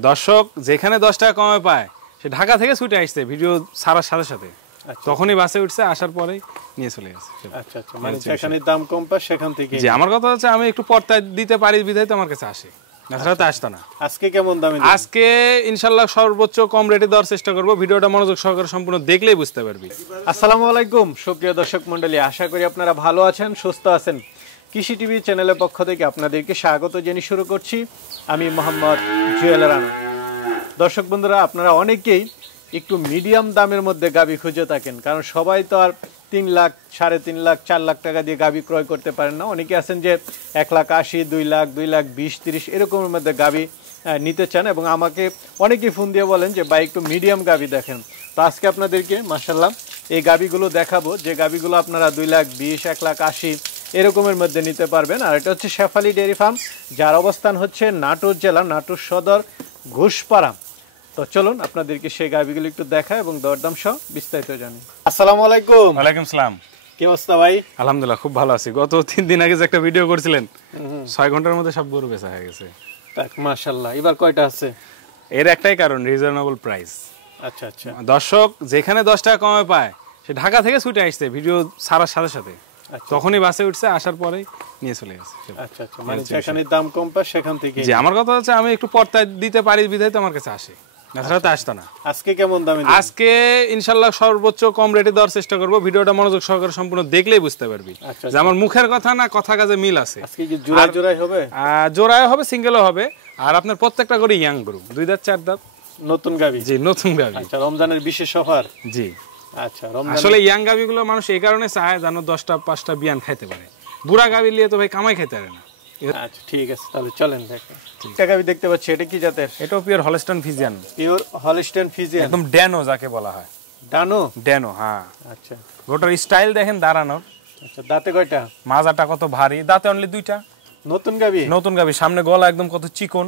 দর্শক যেখানে 10 টাকা কমে পায় সে ঢাকা থেকে ছুটে আসছে ভিডিও ছাড়ার সাথে সাথে তখনই বাসে উঠছে, আসার পরে নিয়ে চলে গেছে। আচ্ছা আচ্ছা, মানে যেখানে দাম কম পায় সেখান থেকে। জি, আমার কথা হচ্ছে আমি একটু পর্তা দিতে পারি বিধায় তো আমার কাছে আসে, তাছাড়া তো আসতো না। আজকে কেমন দামে? আজকে ইনশাআল্লাহ সর্বোচ্চ কম রেটে দেওয়ার চেষ্টা করব, ভিডিওটা মনোযোগ সহকারে সম্পূর্ণ দেখলেই বুঝতে পারবি। আসসালামু আলাইকুম সুপ্রিয় দর্শক মণ্ডলী, আশা করি আপনারা ভালো আছেন, সুস্থ আছেন। কৃষি টিভি চ্যানেলের পক্ষ থেকে আপনাদেরকে স্বাগত জানিয়ে শুরু করছি আমি মোহাম্মদ জুয়েল রানা। দর্শক বন্ধুরা, আপনারা অনেকেই একটু মিডিয়াম দামের মধ্যে গাভী খুঁজে থাকেন, কারণ সবাই তো আর 3 লাখ, 3.5 লাখ, 4 লাখ টাকা দিয়ে গাভী ক্রয় করতে পারেন না। অনেকে আছেন যে 1,80,000, 2 লাখ, 2 লাখ 20-30 এরকমের মধ্যে গাভী নিতে চান, এবং আমাকে অনেকেই ফোন দিয়ে বলেন যে ভাই একটু মিডিয়াম গাভী দেখেন। তো আজকে আপনাদেরকে মাশাআল্লাহ এই গাভীগুলো দেখাবো, যে গাভীগুলো আপনারা 2,20,000, 1,80,000 এরকমের মধ্যে নিতে পারবেন। আর এটা হচ্ছে শেফালি ডেয়ারি ফার্ম, যার অবস্থান হচ্ছে নাটোর জেলা, নাটোর সদর, ঘোষপাড়া। তো চলুন আপনাদেরকে সেই গাভীগুলো একটু দেখা এবং দরদাম সহ বিস্তারিত জানি। আসসালামু আলাইকুম। ওয়ালাইকুম সালাম। কি অবস্থা ভাই? আলহামদুলিল্লাহ খুব ভালো আছি। গত 3 দিন আগে যে একটা ভিডিও করছিলেন 6 ঘন্টার মধ্যে সব গরু বেচা হয়ে গেছে। তাক মাশাআল্লাহ। এবার কয়টা আছে? এর একটাই কারণ, রিজনেবল প্রাইস। আচ্ছা আচ্ছা, দর্শক যেখানে 10 টাকা কমে পায় সে ঢাকা থেকে ছুটে আসছে ভিডিও ছাড়ার সাথে সাথে তখনই বাসে উঠছে, আসার পরে নিয়ে চলে গেছে। আচ্ছা আচ্ছা, মানে যেখানে দাম কম পায় সেখান থেকে। জি, আমার কথা হচ্ছে আমি একটু পর্তা দিতে পারি বিধায় তো আমার কাছে আসে, তাছাড়া তো আসতো না। আজকে কেমন দামে? আজকে ইনশাআল্লাহ সর্বোচ্চ কম রেটে দেওয়ার চেষ্টা করব, ভিডিওটা মনোযোগ সহকারে সম্পূর্ণ দেখলেই বুঝতে পারবি যে আমার মুখের কথা না, কথা কাজে মিল আছে। আজকে কি জোড়ায় জোড়ায় হবে? জোড়ায় হবে, সিঙ্গেলও হবে। আর আপনার প্রত্যেকটা করে ইয়াং গরু, 2 দাঁত 4 দাঁত নতুন গাভী। জি, নতুন গাভী। আচ্ছা, রমজানের বিশেষ অফার। জি আচ্ছা, আসলে ইয়াং গাভীগুলো মানুষ এই কারণে চায় যেন 10টা 5টা বিয়ান খাইতে পারে। বুড়া গাভী নিয়ে তো ভাই কামাই খাইতে পারে না। আচ্ছা ঠিক আছে, তাহলে চলেন দেখেন। একটা গাভী দেখতে পাচ্ছি, এটা কি জাতের? এটাও pure Holstein Friesian. Pure Holstein Friesian, একদম ড্যানো যাকে বলা হয়। ডানো? ড্যানো, হ্যাঁ। আচ্ছা, গোটার স্টাইল দেখেন দাঁড়ানোর। আচ্ছা, দাঁতে কয়টা? মাজাটা কত ভারী, দাঁতে অনলি 2টা। নতুন গাভী? নতুন গাভী। সামনে গলা একদম কত চিকন,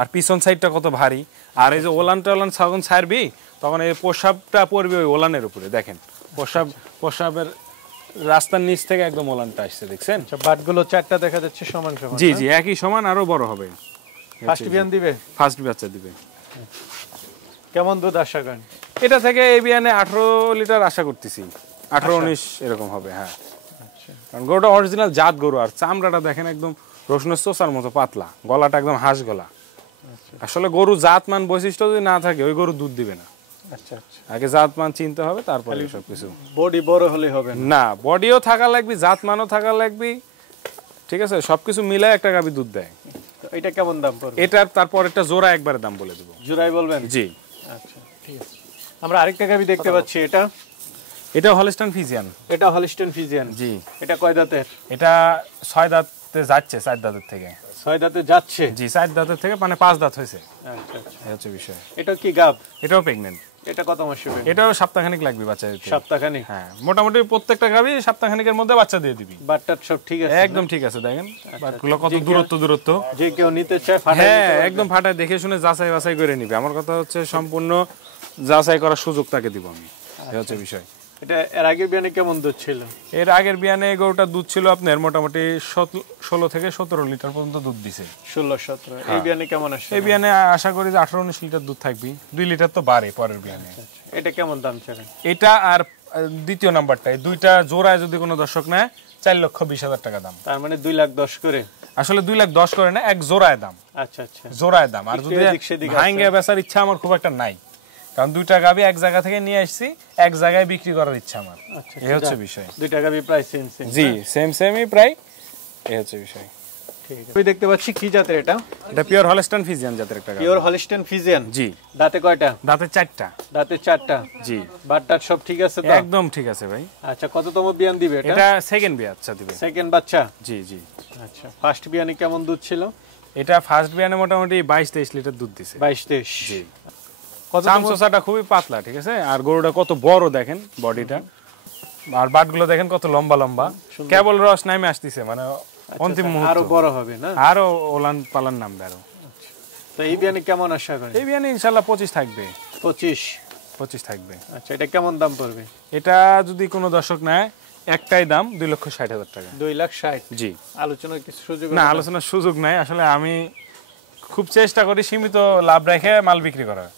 আর পিছন সাইডটা কত ভারী। আর এই যে ওলান টোলান ছাগন ছাড়বি তখন এই পোশাবটা পড়বে ওই ওলানের উপরে। দেখেন পোশাবের রাস্তার নিচ থেকে একদম ওলানটা আসছে, দেখছেন? বাটগুলো 4টা দেখা যাচ্ছে সমান সমান। জি জি, একই সমান, আরো বড় হবে। ফার্স্ট বিয়ান দিবে? ফার্স্ট বাচ্চা দিবে। কেমন দুধ আশা করেন? এটা থেকে এই বিয়ানে 18 লিটার আশা করতেছি, 18-19 এরকম হবে। হ্যাঁ, কারণ গরুটা অরিজিনাল জাত গরু। আর চামড়াটা দেখেন একদম রসুনের চোষার মতো পাতলা, গলাটা একদম হাঁস গলা। আসলে গরু জাতমান বৈশিষ্ট্য যদি না থাকে ওই গরু দুধ দিবে না। আচ্ছা আচ্ছা, আগে জাতমান চিনতে হবে, তারপরে সবকিছু। বডি বড় হলে হবে না, বডিও থাকা লাগবে, জাতমানও থাকা লাগবে, ঠিক আছে? সবকিছু মিলাই একটা গাভী দুধ দেয়। এটা কেমন দাম পড়বে? এটা তারপর একটা জোড়া একবারে দাম বলে দেব। জোড়াই বলবেন? জি। আচ্ছা ঠিক আছে। আমরা আরেকটা গাভী দেখতে পাচ্ছি, এটা হলস্টাইন ফ্রিজিয়ান। এটা হলস্টাইন ফ্রিজিয়ান। জি। এটা কয় দাঁতের? এটা 6 দাঁতে যাচ্ছে, 4 দাঁতের থেকে। 6 দাঁতে যাচ্ছে? জি, 4 দাঁতের থেকে মানে 5 দাঁত হয়েছে। আচ্ছা আচ্ছা, এই হচ্ছে বিষয়। এটা কি গাব? এটাও প্রেগন্যান্ট। এটা কত মাস হবে? এটাও সপ্তাহখানেক লাগবে বাচ্চা দিতে। সপ্তাহখানেক? হ্যাঁ, মোটামুটি প্রত্যেকটা গাভী সপ্তাহখানেকের মধ্যে বাচ্চা দিয়ে দিবি। বাটটা সব ঠিক আছে? একদম ঠিক আছে। দেখেন বাটগুলো কত দূরত্ব। যে কেউ নিতে চায় ফাটাই? হ্যাঁ, একদম ফাটায় দেখে শুনে যাচাই বাছাই করে নিবে। আমার কথা হচ্ছে সম্পূর্ণ যাচাই করার সুযোগ তাকে দিব আমি। এই হচ্ছে বিষয়। এটা এর আগের বিয়ানে কেমন দুধ ছিল? এর আগের বিয়ানে গরুটা দুধ ছিল আপনার মোটামুটি 16 থেকে 17 লিটার পর্যন্ত দুধ দিছে। 16-17। এই বিয়ানে কেমন আসে? এই বিয়ানে আশা করি যে 18-19 লিটার দুধ থাকবে। 2 লিটার তো বাড়ে পরের বিয়ানে। এটা কেমন দাম চান? এটা আর দ্বিতীয় নাম্বারটা, এই দুইটা জোড়ায় যদি কোনো দর্শক নেয় 4,20,000 টাকা দাম। তার মানে 2,10,000 করে? আসলে 2,10,000 করে না, এক জোড়ায় দাম। আচ্ছা আচ্ছা, জোড়ায় দাম। আর যদি ভাঙ্গে বেচার ইচ্ছা আমার খুব একটা নাই, কারণ 2টা গাভী এক জায়গা থেকে নিয়ে আসছি, এক জায়গায় বিক্রি করার ইচ্ছা আমার। এই হচ্ছে বিষয়। 2টা গাভী প্রায় সেম? জি, সেমই প্রায়। এই হচ্ছে বিষয়। ঠিক আছে। আমি দেখতে পাচ্ছি কি জাতের এটা? এটা পিওর হলস্টাইন ফ্রিজিয়ান জাতের একটা গাভী। Pure Holstein Friesian? জি। দাঁতে কয়টা? দাঁতে 4টা। দাঁতে 4টা? জি। বাটটা সব ঠিক আছে তো? একদম ঠিক আছে ভাই। আচ্ছা, কততম বিয়ান দিবে এটা? এটা সেকেন্ড বাচ্চা দিবে। সেকেন্ড বাচ্চা? জি জি। আচ্ছা, ফার্স্ট বিয়ানে কেমন দুধ ছিল? এটা ফার্স্ট বিয়ানে মোটামুটি 22-23 লিটার দুধ দিছে। 22-23? জি। চামচোসাটা খুবই পাতলা, ঠিক আছে? আর গরুটা কত বড় দেখেন বডিটা, আর বাটগুলো দেখেন কত লম্বা লম্বা, কেবল রস নামে আসতেছে, মানে অন্তিম মুহূর্ত। আরো বড় হবে না? আরো ওলান পালান নামবে আরো। তো এই বিয়ানে কেমন আশা করেন? এই বিয়ানে ইনশাআল্লাহ 25 থাকবে। 25 থাকবে। আচ্ছা, এটা কেমন দাম পড়বে? এটা যদি কোনো দর্শক নেয় একটাই দাম 2,60,000 টাকা। 2,60,000? জি। আলোচনার কিছু সুযোগ? না, আলোচনার সুযোগ নাই। আসলে আমি খুব চেষ্টা করি সীমিত লাভ রেখে মাল বিক্রি করার,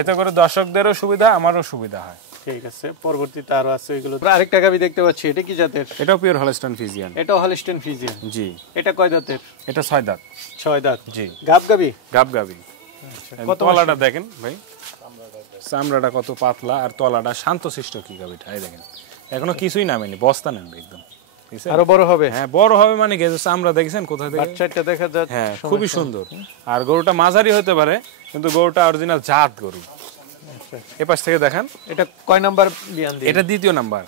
এতে করে দর্শকদেরও সুবিধা, আমারও সুবিধা হয়। ঠিক আছে, পরবর্তীতে আরো আছে এগুলো। আরেকটা গাবি দেখতে পাচ্ছি, এটা কি জাতের? এটাও পিওর হলস্টাইন ফ্রিজিয়ান। এটাও হলস্টাইন ফ্রিজিয়ান। জি। এটা কয় দাঁতের? এটা 6 দাঁত। 6 দাঁত। জি। গাব গাবি? গাব গাবি। কত তলাটা দেখেন ভাই, চামড়াটা কত পাতলা, আর তলাটা শান্তশিষ্ট কি গাবিটা, এই দেখেন এখনো কিছুই নামেনি, বস্তা নেবে একদম। আরো বড় হবে? হ্যাঁ বড় হবে, মানে কি চামড়া দেখছেন কোথা থেকে, বাচ্চাটা দেখা যাচ্ছে। হ্যাঁ খুবই সুন্দর। আর গরুটা মাঝারি হতে পারে, কিন্তু গরুটা অরিজিনাল জাত গরু। এই পাশ থেকে দেখেন। এটা কয় নাম্বার বিয়ান দিয়ে? এটা দ্বিতীয় নাম্বার।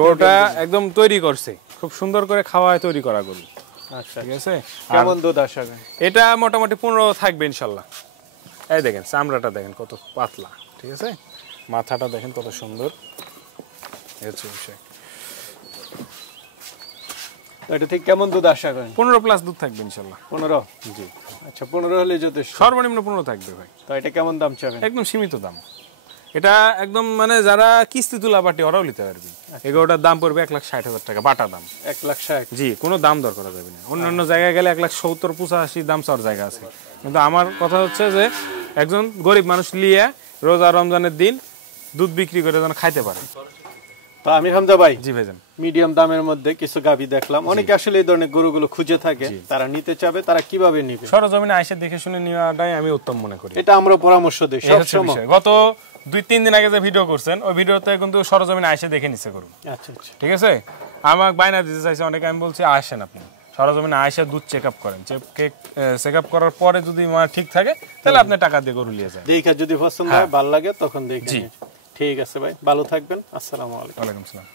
গরুটা একদম তৈরি করছে, খুব সুন্দর করে খাওয়ায় তৈরি করা গরু। আচ্ছা, ঠিক আছে। কেমন দুধ আশা করেন? এটা মোটামুটি 15 থাকবে ইনশাল্লাহ। এই দেখেন চামড়াটা দেখেন কত পাতলা, ঠিক আছে, মাথাটা দেখেন কত সুন্দর। এই হচ্ছে বিষয়। এটা থেকে কেমন দুধ আশা করেন? 15 প্লাস দুধ থাকবে ইনশাল্লাহ। 15? জি। আচ্ছা, 15 হলে যথেষ্ট। সর্বনিম্ন 15 থাকবে ভাই। তো এটা কেমন দাম চাবেন? একদম সীমিত দাম। এটা একদম মানে যারা কিস্তি তুলা বাটি ওরাও নিতে পারবে। এগুলোটার দাম পড়বে 1,60,000 টাকা, বাটা দাম। 1,60,000? জি, কোনো দাম দর করা যাবে না। অন্যান্য জায়গায় গেলে 1,70-85 দাম চাওয়ার জায়গা আছে, কিন্তু আমার কথা হচ্ছে যে একজন গরিব মানুষ লিয়ে রোজা রমজানের দিন দুধ বিক্রি করে যেন খাইতে পারে। তো আমির হামজা ভাই, জি ভাইজান, মিডিয়াম দামের মধ্যে কিছু গাবি দেখলাম, অনেকে আসলে এই ধরনের গরুগুলো খুঁজে থাকে, তারা নিতে চাবে, তারা কিভাবে নিবে? সরজমিনে আইসে দেখে শুনে নেওয়াটাই আমি উত্তম মনে করি। এটা আমরা পরামর্শ দিই এই হচ্ছে সবসময়। বিষয়। গত 2-3 দিন আগে যে ভিডিও করছেন, ওই ভিডিওতে কিন্তু সরজমিনে আইসে দেখে নিছে গরু। আচ্ছা আচ্ছা, ঠিক আছে। আমাকে বায়না দিতে চাইছে অনেকে, আমি বলছি আসেন আপনি সরজমিনে আইসে দুধ চেক আপ করেন, চেক আপ করার পরে যদি ঠিক থাকে তাহলে আপনি টাকা দিয়ে গরু নিয়ে যান। দেখা যদি পছন্দ হয়, ভালো লাগে তখন দেখে নিন। ঠিক আছে ভাই, ভালো থাকবেন। আসসালামু আলাইকুম। ওয়ালাইকুম আসসালাম।